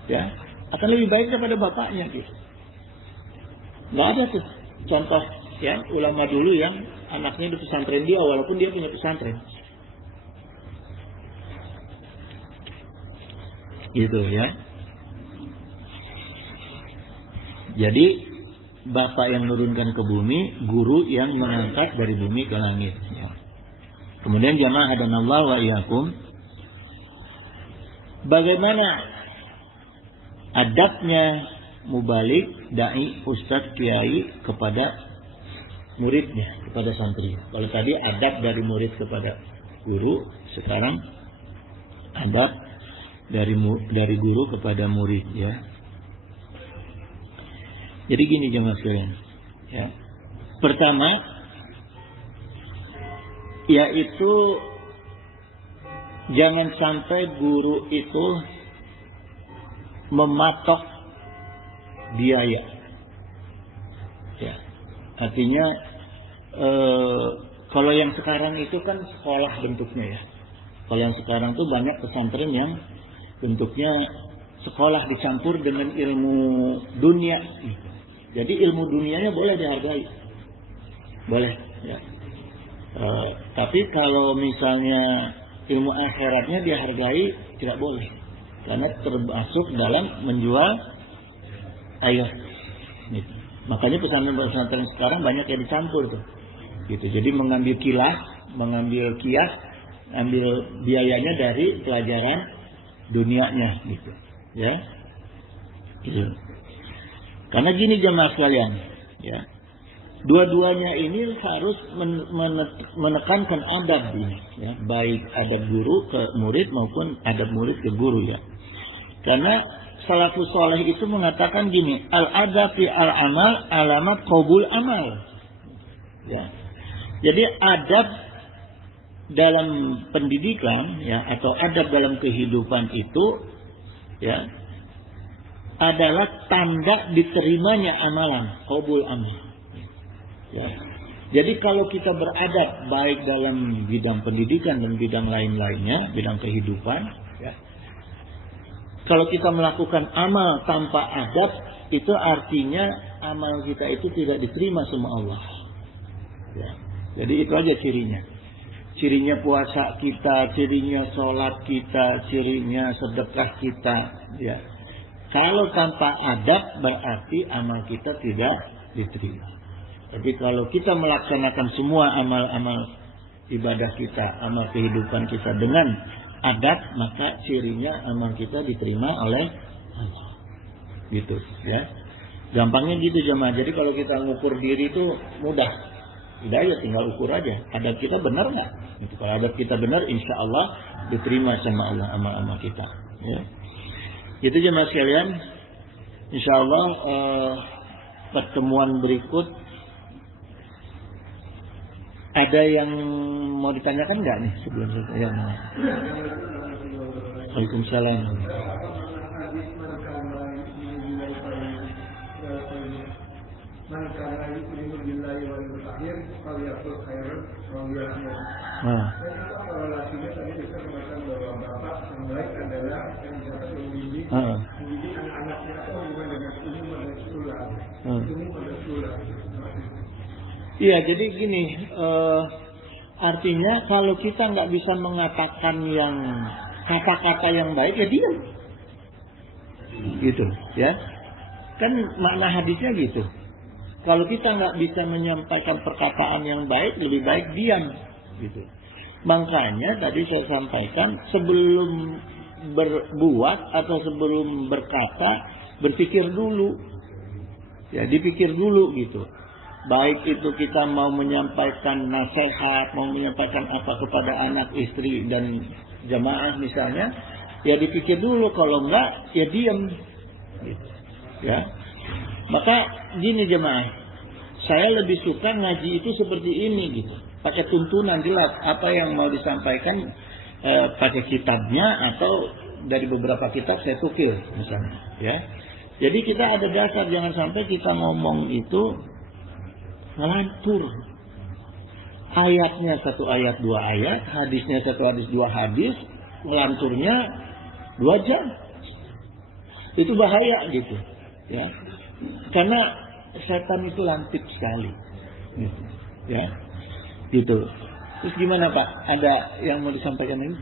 Ya, akan lebih baik daripada bapaknya gitu. Nggak ada tuh contoh, ya, ulama dulu yang anaknya di pesantren dia walaupun dia punya pesantren. Gitu ya. Jadi bapak yang menurunkan ke bumi, guru yang mengangkat dari bumi ke langit. Ya. Kemudian jamaah hadanallahu wa iyyakum, bagaimana adabnya mubalik, dai, ustadz, kiai kepada muridnya, kepada santri. Kalau tadi adab dari murid kepada guru, sekarang adab dari guru kepada murid, ya. Jadi gini jemaah sekalian, ya. Pertama, yaitu jangan sampai guru itu mematok biaya. Ya. Artinya kalau yang sekarang itu kan sekolah bentuknya, ya. Kalau yang sekarang tuh banyak pesantren yang bentuknya sekolah dicampur dengan ilmu dunia. Jadi ilmu dunianya boleh dihargai, boleh, ya. Tapi kalau misalnya ilmu akhiratnya dihargai, tidak boleh, karena termasuk dalam menjual ayat. Gitu. Makanya pesantren sekarang banyak yang dicampur tuh, gitu. Jadi mengambil kias, ambil biayanya dari pelajaran dunianya, gitu, ya. Gitu. Karena gini jemaah sekalian, ya, dua-duanya ini harus menekankan adab ini, ya, baik adab guru ke murid maupun adab murid ke guru, ya. Karena salafus saleh itu mengatakan gini, al-adab fi al-amal alamat qabul amal, ya. Jadi adab dalam pendidikan, ya, atau adab dalam kehidupan itu, ya, adalah tanda diterimanya amalan, qabul amal. Ya. Jadi kalau kita beradab baik dalam bidang pendidikan dan bidang lain-lainnya, bidang kehidupan, ya. Kalau kita melakukan amal tanpa adab, itu artinya amal kita itu tidak diterima sama Allah. Ya. Jadi itu aja cirinya. Cirinya puasa kita, cirinya sholat kita, cirinya sedekah kita, ya. Kalau tanpa adab berarti amal kita tidak diterima. Tapi kalau kita melaksanakan semua amal-amal ibadah kita, amal kehidupan kita dengan adab, maka cirinya amal kita diterima oleh Allah. Gitu ya. Gampangnya gitu jemaah. Jadi kalau kita ngukur diri itu mudah. Udah ya tinggal ukur aja. Adab kita benar nggak? Gitu. Kalau adab kita benar, insya Allah diterima sama Allah amal-amal kita. Ya. Itu jemaah sekalian. Insya Allah pertemuan berikut ada yang mau ditanyakan nggak nih sebelum saya? Waalaikumsalam. Iya, jadi gini, artinya kalau kita nggak bisa mengatakan yang kata-kata yang baik, ya diam, gitu, ya. Kan makna hadisnya gitu. Kalau kita nggak bisa menyampaikan perkataan yang baik, lebih baik diam, gitu. Makanya tadi saya sampaikan sebelum berbuat atau sebelum berkata, berpikir dulu, ya dipikir dulu gitu. Baik itu kita mau menyampaikan nasihat, mau menyampaikan apa kepada anak, istri dan jamaah misalnya, ya dipikir dulu. Kalau enggak, ya diam, gitu. Ya. Maka gini jemaah, saya lebih suka ngaji itu seperti ini gitu, pakai tuntunan jelas apa yang mau disampaikan, pakai kitabnya atau dari beberapa kitab saya tukil misalnya, ya. Jadi kita ada dasar, jangan sampai kita ngomong itu ngelantur. Ayatnya satu ayat dua ayat, hadisnya satu hadis dua hadis, ngelanturnya 2 jam. Itu bahaya gitu, ya. Karena setan itu lantip sekali, gitu, ya, gitu. Terus gimana Pak? Ada yang mau disampaikan ini?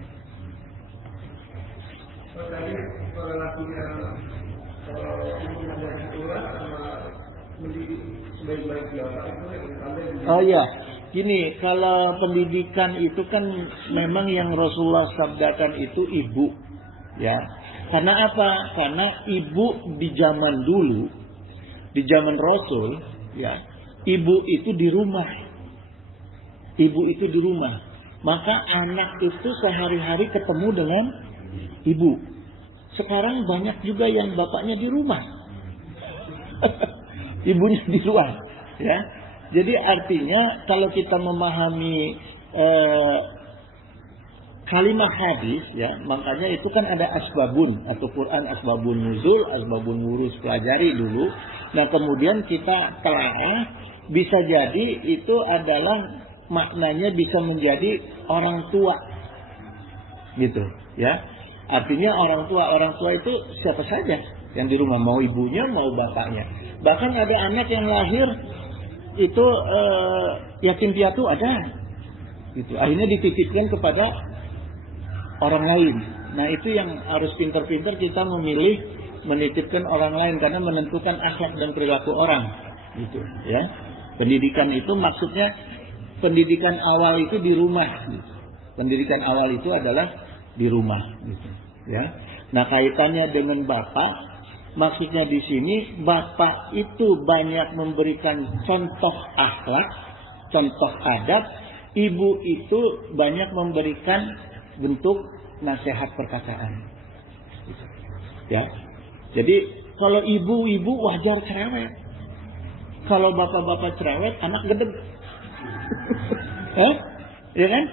Oh ya, gini, kalau pendidikan itu kan memang yang Rasulullah sabdakan itu ibu, ya. Karena apa? Karena ibu di zaman dulu, di zaman Rasul, ya, ibu itu di rumah. Ibu itu di rumah. Maka anak itu sehari-hari ketemu dengan ibu. Sekarang banyak juga yang bapaknya di rumah. Ibunya di luar, ya. Jadi artinya kalau kita memahami kalimat hadis, ya, makanya itu kan ada asbabun atau Quran asbabun nuzul, asbabun wurus, pelajari dulu. Nah kemudian kita telaah, bisa jadi itu adalah maknanya bisa menjadi orang tua, gitu, ya. Artinya orang tua itu siapa saja yang di rumah, mau ibunya mau bapaknya. Bahkan ada anak yang lahir itu yatim piatu ada, gitu. Akhirnya dititipkan kepada orang lain. Nah itu yang harus pintar-pintar kita memilih menitipkan orang lain, karena menentukan akhlak dan perilaku orang, gitu, ya. Pendidikan itu maksudnya pendidikan awal itu di rumah, gitu. Pendidikan awal itu adalah di rumah, gitu, ya. Nah kaitannya dengan bapak, maksudnya di sini bapak itu banyak memberikan contoh akhlak, contoh adab. Ibu itu banyak memberikan bentuk nasihat perkataan, ya. Jadi kalau ibu-ibu wajar cerewet, kalau bapak-bapak cerewet anak gedeg, ya kan?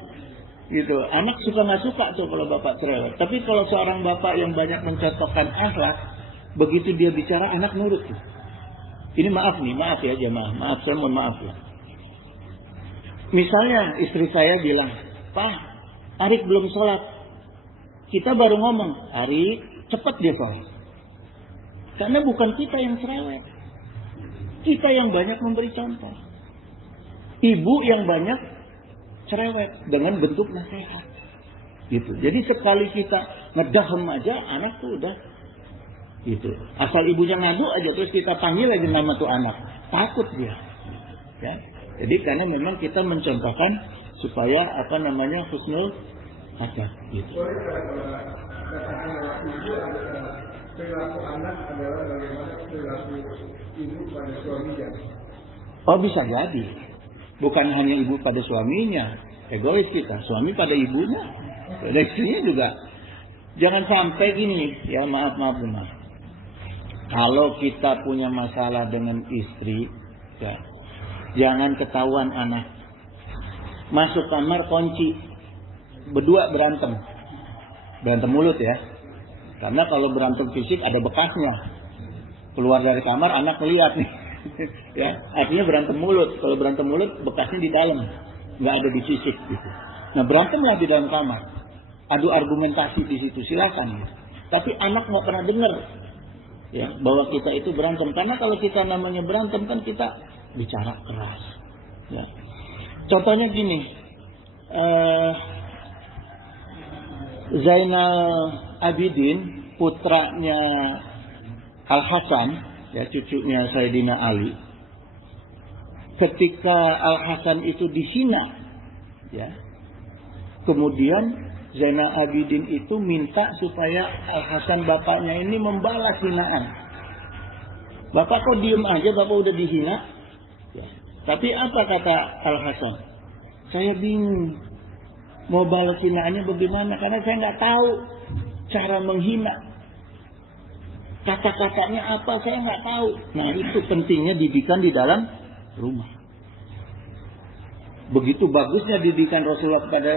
Gitu. Anak suka nggak suka tuh kalau bapak cerewet. Tapi kalau seorang bapak yang banyak mencontohkan akhlak, begitu dia bicara anak nurut tuh. Ini maaf ya jemaah, maaf, saya mohon maaf ya. Misalnya istri saya bilang, Pak, Arik belum sholat. Kita baru ngomong, Arik, cepat dia sholat. Karena bukan kita yang cerewet. Kita yang banyak memberi contoh. Ibu yang banyak cerewet dengan bentuk nasihat. Gitu. Jadi sekali kita ngedahem aja, anak tuh udah gitu. Asal ibunya ngadu aja, terus kita panggil aja nama tuh anak. Takut dia. Ya. Jadi karena memang kita mencontohkan supaya husnul adab gitu. Perilaku anak adalah bagaimana perilaku ibu pada suaminya. Oh, bisa jadi. Bukan hanya ibu pada suaminya, egois kita, suami pada ibunya, pada istrinya juga. Jangan sampai gini, ya maaf. Kalau kita punya masalah dengan istri, ya, jangan ketahuan anak. Masuk kamar kunci, berdua berantem mulut ya. Karena kalau berantem fisik ada bekasnya. Keluar dari kamar anak lihat nih. Ya, artinya berantem mulut. Kalau berantem mulut bekasnya di dalam, nggak ada di sisik gitu. Nah, berantemlah di dalam kamar. Adu argumentasi di situ silakan. Tapi anak nggak pernah dengar ya bahwa kita itu berantem. Karena kalau kita namanya berantem kan kita bicara keras. Ya. Contohnya gini. Zainal Abidin, putranya Al Hasan, ya cucunya Sayyidina Ali. Ketika Al Hasan itu dihina, ya, kemudian Zainal Abidin itu minta supaya Al Hasan bapaknya ini membalas hinaan. Bapak kok diem aja, bapak udah dihina? Ya. Tapi apa kata Al Hasan? Saya bingung mau balas hinaannya bagaimana, karena saya nggak tahu cara menghina. Kata-katanya apa saya nggak tahu. Nah, itu pentingnya didikan di dalam rumah. Begitu bagusnya didikan Rasulullah kepada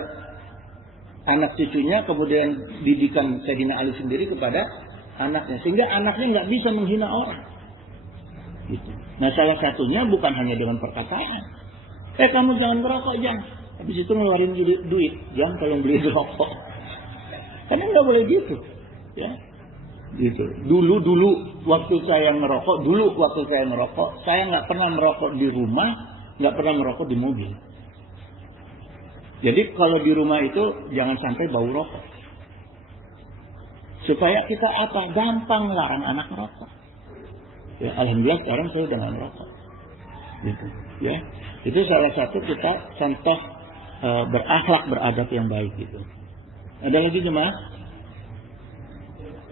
anak cucunya, kemudian didikan Sayyidina Ali sendiri kepada anaknya, sehingga anaknya nggak bisa menghina orang. Gitu. Nah, salah satunya bukan hanya dengan perkataan. Kamu jangan merokok, jangan. Habis itu ngeluarin duit, jangan kalau beli rokok. Karena nggak boleh gitu, ya. Gitu. Dulu waktu saya ngerokok, saya nggak pernah merokok di rumah, nggak pernah merokok di mobil. Jadi kalau di rumah itu jangan sampai bau rokok. Supaya kita gampang larang anak merokok. Ya, alhamdulillah sekarang saya udah nggak merokok. Gitu, ya. Itu salah satu kita contoh berakhlak beradab yang baik gitu. Ada lagi jemaah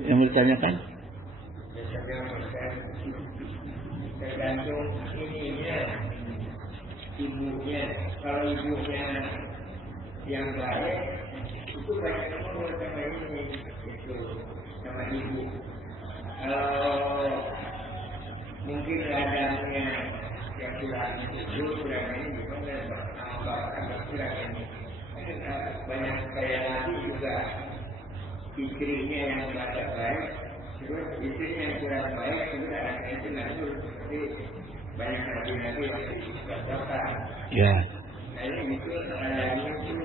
yang bertanyakan? Tergantung ininya, ibunya. Kalau ibunya yang baik, itu banyak umur sama ini, itu sama ibu. Kalau mungkin ladangnya yang kurang itu, kurang ini, gimana sama bapak kurang ini. Banyak kayak lagi juga istrinya yang merasa baik, terus istrinya yang kurang baik, terus anaknya itu ngadu. Jadi banyak nabi-nabi masih berdoa. Ya. Nah ini itu adanya itu,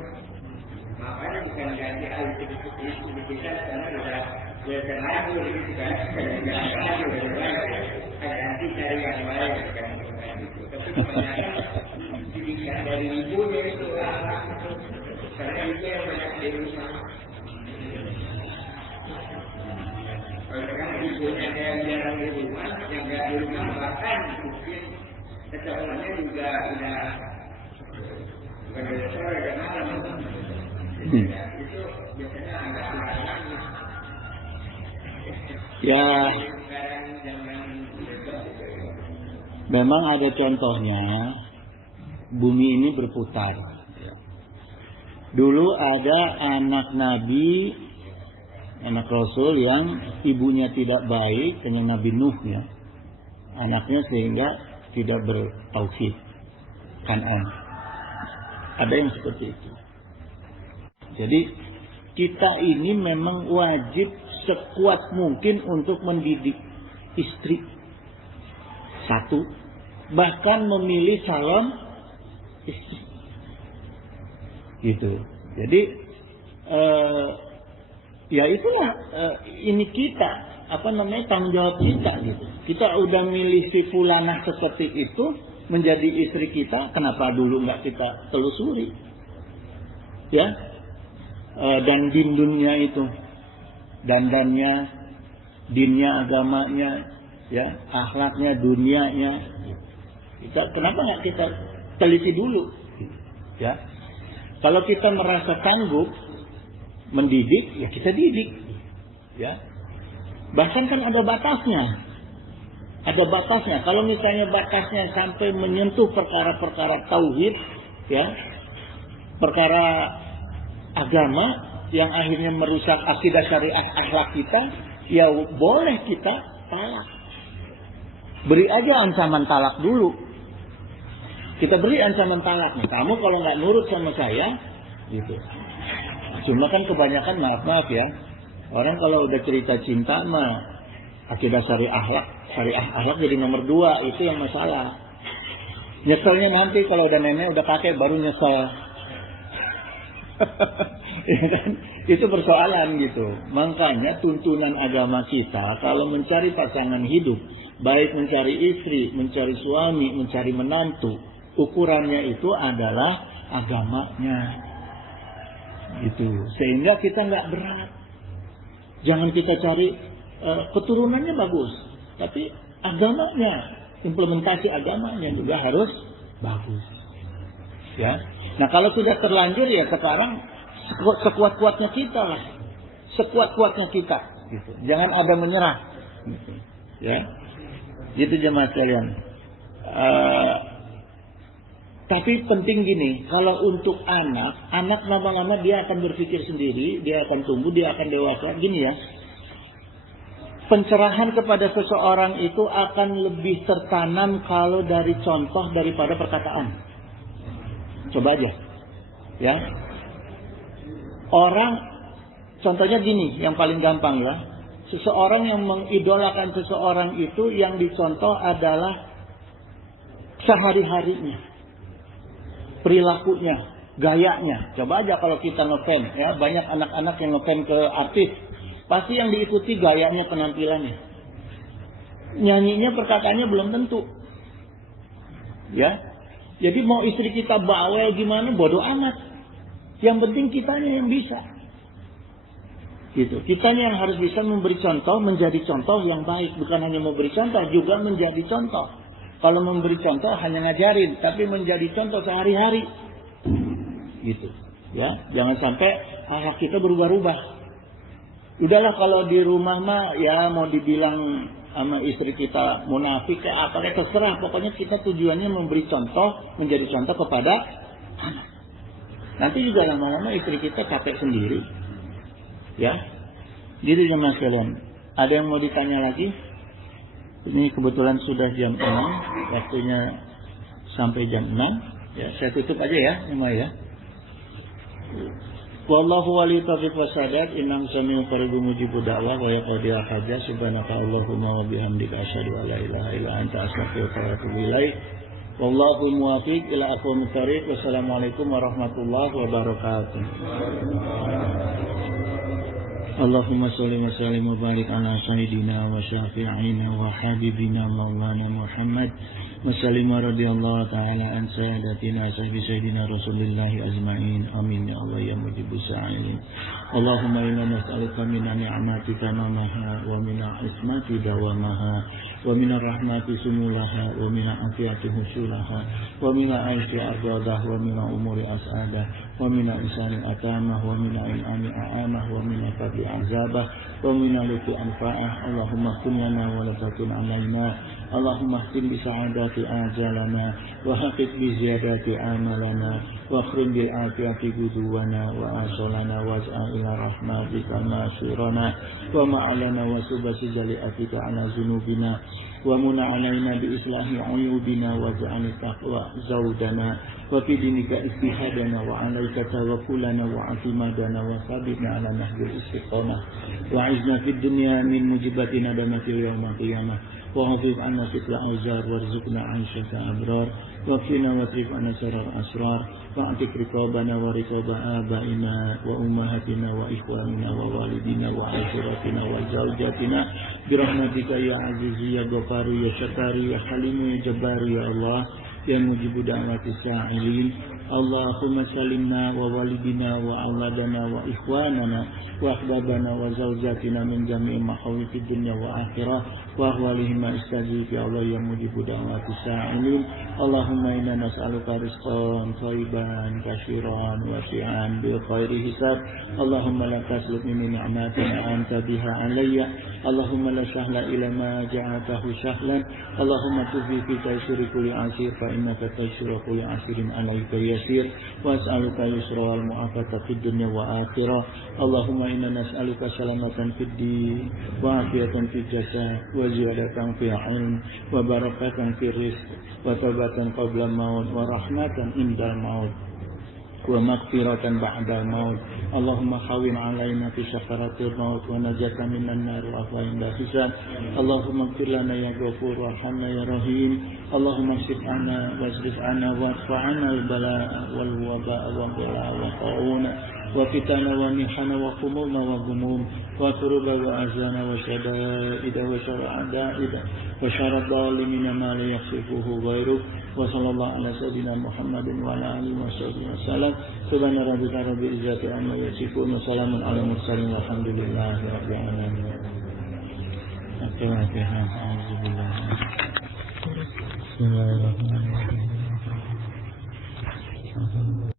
makanya bukan ganti alih itu kita karena udah terlanjur gitu kan, nggak terlanjur ganti cari yang baik kan gitu. Tapi kebanyakan didikan dari ibunya itu karena itu yang banyak di rumah. Kalau ibunya yang jarang di rumah, yang nggak di rumah bahkan mungkin kesemuanya juga udah sore dan malam. Itu biasanya agak kurang. Ya, memang ada contohnya. Bumi ini berputar. Dulu ada anak Nabi, anak Rasul yang ibunya tidak baik dengan Nabi Nuh ya. Anaknya sehingga tidak bertauhid. Kan'an. Ada yang seperti itu. Jadi kita ini memang wajib sekuat mungkin untuk mendidik istri. Satu, bahkan memilih calon istri. Gitu. Jadi ya itulah ini kita tanggung jawab kita gitu. Kita udah milih si fulanah seperti itu menjadi istri kita, kenapa dulu nggak kita telusuri? Ya. Dan dindunnya itu, dandannya, dinnya, agamanya, ya, akhlaknya, dunianya. Kenapa nggak kita teliti dulu? Ya, kalau kita merasa sanggup mendidik, ya kita didik. Ya, bahkan kan ada batasnya. Ada batasnya. Kalau misalnya batasnya sampai menyentuh perkara-perkara tauhid, ya, perkara agama yang akhirnya merusak akidah syariah akhlak kita, ya boleh kita talak. Beri aja ancaman talak dulu. Kita beri ancaman talak. Nah, kamu kalau nggak nurut sama saya, gitu. Cuma kan kebanyakan maaf ya, orang kalau udah cerita cinta mah akidah syariah akhlak jadi nomor 2, itu yang masalah. Nyeselnya nanti kalau udah nenek udah kakek baru nyesel. Ya kan? Itu persoalan gitu. Makanya tuntunan agama kita kalau mencari pasangan hidup, baik mencari istri, mencari suami, mencari menantu, ukurannya itu adalah agamanya. Gitu. Sehingga kita nggak berat. Jangan kita cari keturunannya bagus, tapi agamanya, implementasi agamanya juga harus bagus. Ya. Nah, kalau sudah terlanjur ya sekarang sekuat-kuatnya kita lah. Sekuat-kuatnya kita gitu. Jangan ada menyerah. Gitu. Ya. Gitu jemaah sekalian. Tapi penting gini, kalau untuk anak lama-lama dia akan berpikir sendiri, dia akan tumbuh, dia akan dewasa. Gini ya, pencerahan kepada seseorang itu akan lebih tertanam kalau dari contoh daripada perkataan. Coba aja, ya. Orang, contohnya gini, yang paling gampang ya, seseorang yang mengidolakan seseorang itu yang dicontoh adalah sehari-harinya, perilakunya, gayanya. Coba aja kalau kita ngefans, ya, banyak anak-anak yang ngefans ke artis, pasti yang diikuti gayanya, penampilannya. Nyanyinya, perkataannya belum tentu. Ya. Jadi mau istri kita bawel gimana, bodoh amat. Yang penting kitanya yang bisa. Gitu. Kitanya yang harus bisa memberi contoh, menjadi contoh yang baik. Bukan hanya memberi contoh, juga menjadi contoh. Kalau memberi contoh hanya ngajarin, tapi menjadi contoh sehari-hari. Gitu. Ya, jangan sampai akhlak kita berubah-ubah. Udahlah kalau di rumah mah ya mau dibilang sama istri kita munafik kayak apa kayak terserah. Pokoknya kita tujuannya memberi contoh, menjadi contoh kepada anak. Nanti juga lama-lama istri kita capek sendiri. Ya. Gitu jemaah sekalian. Ada yang mau ditanya lagi? Ini kebetulan sudah jam 6, waktunya sampai jam 6. Ya, saya tutup aja ya, Imam ya. Wallahu wali taufiq wasadat, innam sami'u qaribun mujibud da'wah wa yaqdi haja, subhanaka allahumma wa bihamdika asyhadu an la ilaha illa anta astaghfiruka wa atubu ilaik. Wallahu muwaffiq ila aqwamit thariq. Wassalamualaikum warahmatullahi wabarakatuh. Allahumma sholli wa sallim wa barik ala sayyidina wa syafi'ina wa habibina maulana Muhammad wa sallim radhiyallahu ta'ala an sayyidatina sayyidina Rasulillahi ajma'in. Amin ya Allah ya mujibus sa'ilin. Allahumma inna nas'aluka min ni'matika namaha wa min ismati dawamaha wa min rahmati sumulaha wa min afiyati husulaha wa min aishi ardadah wa min umuri as'adah wa min isani atamah wa min in'ami a'amah wa min fadli azabah wa min lutu anfa'ah. Allahumma kun lana wa la takun alaina. Allahumma ihtim bi sa'adati ajalana wa haqiq bi ziyadati amalana wa akhrim bil afiyati guduwana wa asolana waj'al ila rahmatika nasirana wa ma'alana wa subasi jali'atika ala zunubina wa muna alaina bi islahi uyubina waj'al taqwa zawdana wa fi dinika istihadana wa alaika tawakkulana wa atimadana wa sabitna ala nahjil istiqamah wa izna fid dunya min mujibatina damati yawmal qiyamah wa hafid anna fitla auzar warzuqna aisyata abrar wa qina wa trif anna sarar asrar wa atik riqabana wa riqaba abaina wa ummahatina wa ikhwanina wa walidina wa akhiratina wa zawjatina birahmatika ya azizi ya ghafaru ya syakari ya halimu ya jabbaru ya Allah ya mujibu da'wati sa'ilin. Allahumma salimna wa walidina wa auladana wa ikhwanana wa ahbabana wa zawjatina min jami'i mahawifid dunya wa akhirah wa ahwalihim istajib ya Allah ya mujibu da'wati sa'ilin. Allahumma inna nas'aluka rizqan thayyiban katsiran wasi'an bil khairi hisab. Allahumma la taslubni min ni'matin anta biha alayya. Allahumma la sahla ila ma ja'atahu sahlan. Allahumma tufi fi taysiri kulli asir fa innaka taysiru kulli asirin alayka yasir. Wa as'aluka yusra wal mu'afata fid dunya wa akhirah. Allahumma inna nas'aluka salamatan fid din wa afiyatan fid jasad wa ziyadatan fil ilm wa barakatan fir rizq wa taubatan qabla maut wa rahmatan indal maut wa maghfiratan ba'dal maut. Allahumma khawin alaina fi sakaratil maut wa najatan minan nar wa afwain hisab. Allahumma ighfir lana ya ghafur warhamna ya rahim. Allahumma sif anna wasrif anna wasfa'ana al bala'a wal waba'a wa bala'a wa ta'una wa fitana wa nihana wa khumulna wa gumum wa turuba wa azana wa syada'ida wa syara'ada'ida wa syaradzalimina ma la yakhsifuhu ghairuk. Wa sallallahu ala sayyidina Muhammadin wa ala alihi wa sahbihi wasallam. Subhana rabbika rabbil izzati amma yasifun wa salamun ala mursalin walhamdulillahi rabbil alamin. Bismillahirrahmanirrahim.